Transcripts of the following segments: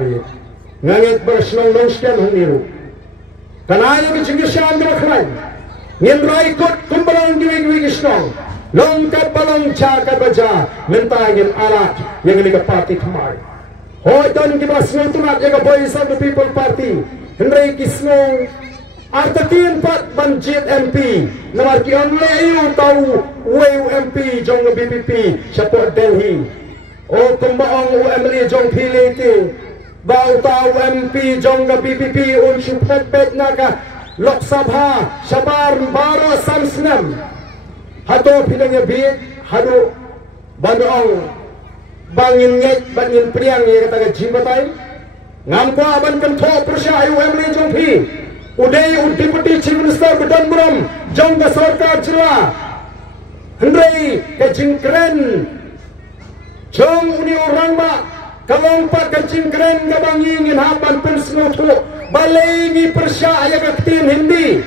hari ngangit bersnong nong sekian huniru kanaya ke cinggisan demaklai ngindrai kot kumbalang giwi gisnong longkat balong cakap baca mentangin alat yang ini ke parti kemari hoiton kita sentumat yang ke Voice of the People Party Hendrai Kisnong artatin pat banjit MP namar kion leyu tahu WU MP jong BPP support Delhi o kumbaong UMLE jong pilih bau tahu MP jong BPP unsur pet naga Lok Sabha Shabar Baro Samsnam hato pilihnya biik hadu bandong bangin ngek bangin priang ya kata jimbatai ngamko aban kentho persya UMLE jong pi Udai Deputy Chief Minister Bedan Muram jong ke sarkar jela Hendrai ke jingkren jong uni orang mak kalong pak ke jingkren ke bangingin hapan pensnutu balai ni persya ya ke ketin hindi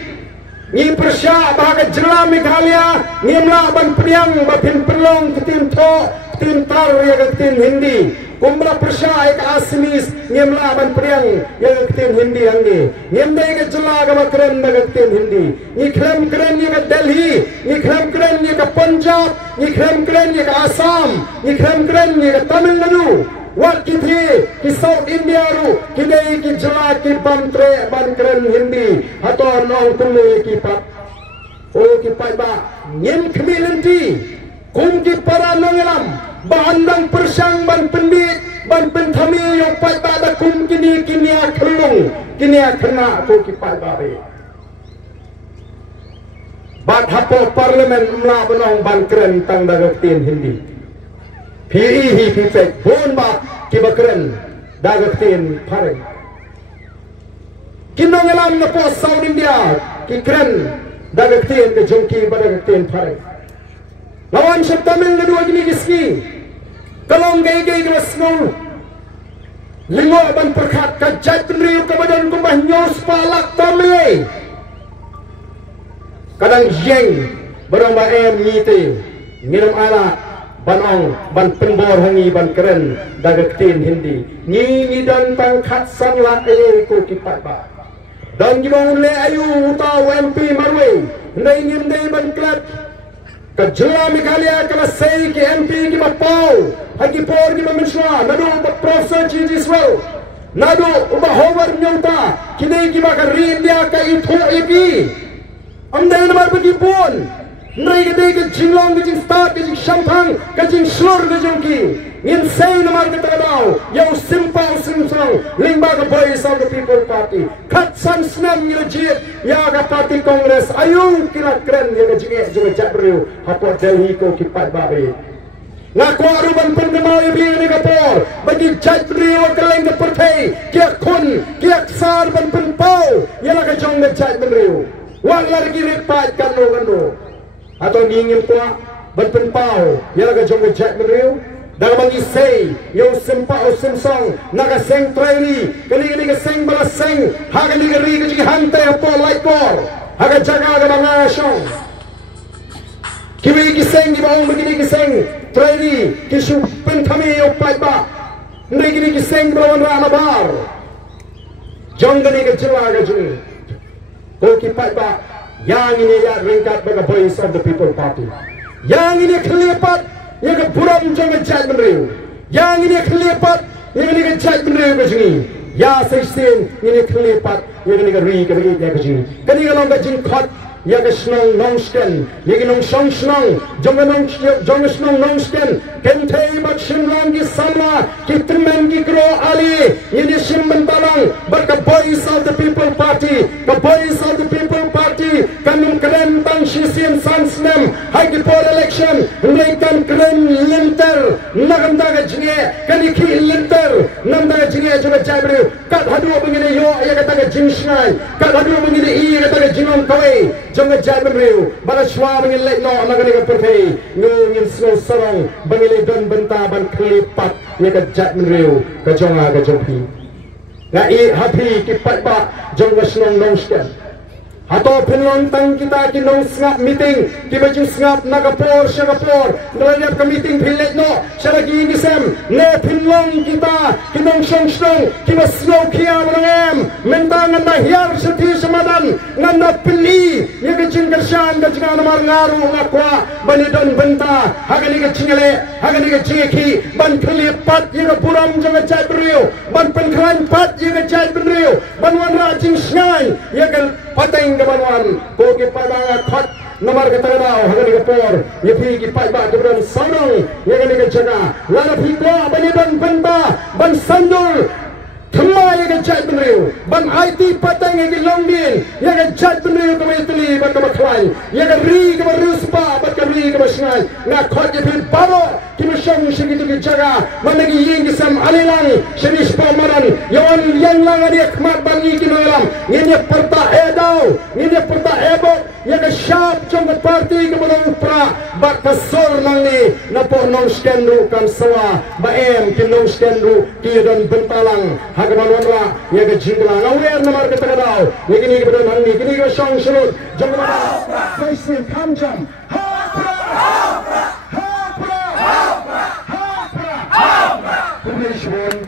ni persya bahagia jela Meghalaya ni melaban priang bapin perlong ketin to ketin tar ya ke ketin hindi Kumbra persya ek asmis ngem laban priang yang ketin hindi angge ngem dai ke jela ga keren ga ketin hindi ni kram keren ni ke Delhi ni kram keren ni ke Punjab ni kram keren ni ke Assam ni kram keren ni ke Tamil Nadu wat kithi ki South India ru ki dai ki jela ki bantre ban keren hindi ato nong kulu ki pat o ki pai ba ngem khmilenti kum ki para nongelam bandang persang ban pendit ban penthami yang pai bada kum kini akelung kini akena ko ki pai bare bat hapo parlimen mla benong ban keren tang daga tin hindi hi pek bon ba ki bakren daga tin pare kinong elam na po South India ki keren daga tin ke jongki badaga tin pare lawan sa Tamil Nadu gini giski kalong gay snow lingo ban perkat kajat penriu kebadan kumbah nyos palak tamile kadang jeng barang ba ngite ngiram ala banong ban penbor hangi ban keren dagaktin hindi ni dan pangkat sanlat ko kipat ba dan gibang le ayu tahu MP marwe ndai ngim ban klat Kejela Meghalaya kala sei ki MP ki mapau hagi por ki menswa nadu professor Jiswell nadu uba hover nyauta kini ki makari India ka itu ipi amdai namar bagi pun nai ke dei ke jinglong ke jing start ke jing shampang ke jing slur ke jing ki ngin sei namar ke tadau yau simpang simsang lingba ke Voice of the People Party kat san snam ni legit ya ka parti Kongres ayu kira keren ya ke jing jabru hapo Delhi ko kipat babe ngaku aruban pendemau ibli ni kapor bagi jaj rio keleng ke pertai kia kun kia sar ban penpau ya la ke jong ke jaj rio wang lagi ripat kanu atau ingin tua ban penpau ya la ke jong ke jaj rio dalam bagi say yung simpao simsong naga seng trainee kali ke seng balas seng haga ni ri ke jing hantai hapo laikor haga jaga ke mga asyong Kiwi kiseng di bawang begini kiseng trainee kisu penthami opai ba ndai gini kiseng belawan rana bar jong gani ke jela ke juni ko kipai ba yang ini ya ringkat baga Voice of the People Party yang ini kelipat yang ke buram jong ke jaj menriu yang ini kelipat yang ini ke jaj menriu ke juni ya seisin ini kelipat yang ini ke ri ke bagi ke juni kani kalau ke jingkot ya ke snong nongsken ya ke nong song snong jong snong nongsken kentei mak shimlang ki sama ki trimen ki kro ali ini shimben talang berka Voice of the People Party ke Voice of the People Party kanum keren tang shisin sansnem hai ki for election leikan keren linter naganda ga jinge kani ki linter namda ga jinge joga jabru kat hadu begini yo ya kata ga jinsnai kat hadu begini i kata ga jinom kawai jong jai menriu bala shwa mengin lek no nagani ka perthei ngin snow sarong bangile don benta ban klipat ye ka jai menriu ka jonga ka jongpi nga i happy ki pat ba jong ga snow nongsken Atau penonton kita kinong sengap meeting, kibajing sengap nagapor, syagapor, nalanyap ka meeting pilit no, siya lagi ingisem, ne pinlong kita, kinong syong, kinaslow kiya marangem, mentang nganda hiyar sa tiyo sa madan, nganda pili, yagajing karsyan, gajing anamar ngaru ngakwa, banidon benta, hagani gajingale, hagani gajingeki, ban kelipat, yaga puram jaga jay beriyo, ban penkran pat, yaga jay beriyo, ban wanra jing syay, yaga pateng kebanuan koki padang khot nomor ketagadaw hagani kapor yepi ki paiba debran saudong yagani ke jaga lana phikwa banidon benta ban sandul thumma yaga jat benriu ban IT patang yaga longbin yaga jat benriu ke metli ban kemakhlai yaga ri ke beruspa ban ke ri ke masngai na khot yepi baro kimasong segitu ke jaga managi ying kisam alilang senis pamaran yawan yang lang adik mat bangi kinolam ini perta edau ini perta ebok yaga syap jong parti ke bolang upra bak kasor mangi napo nong skendu kan sawa baem kinong skendu kidon bentalang hagamanwanra yaga jingla ngawer namar ketagadaw yakini ke bolang hangi kini ke song surut jong face kamjam Publish one,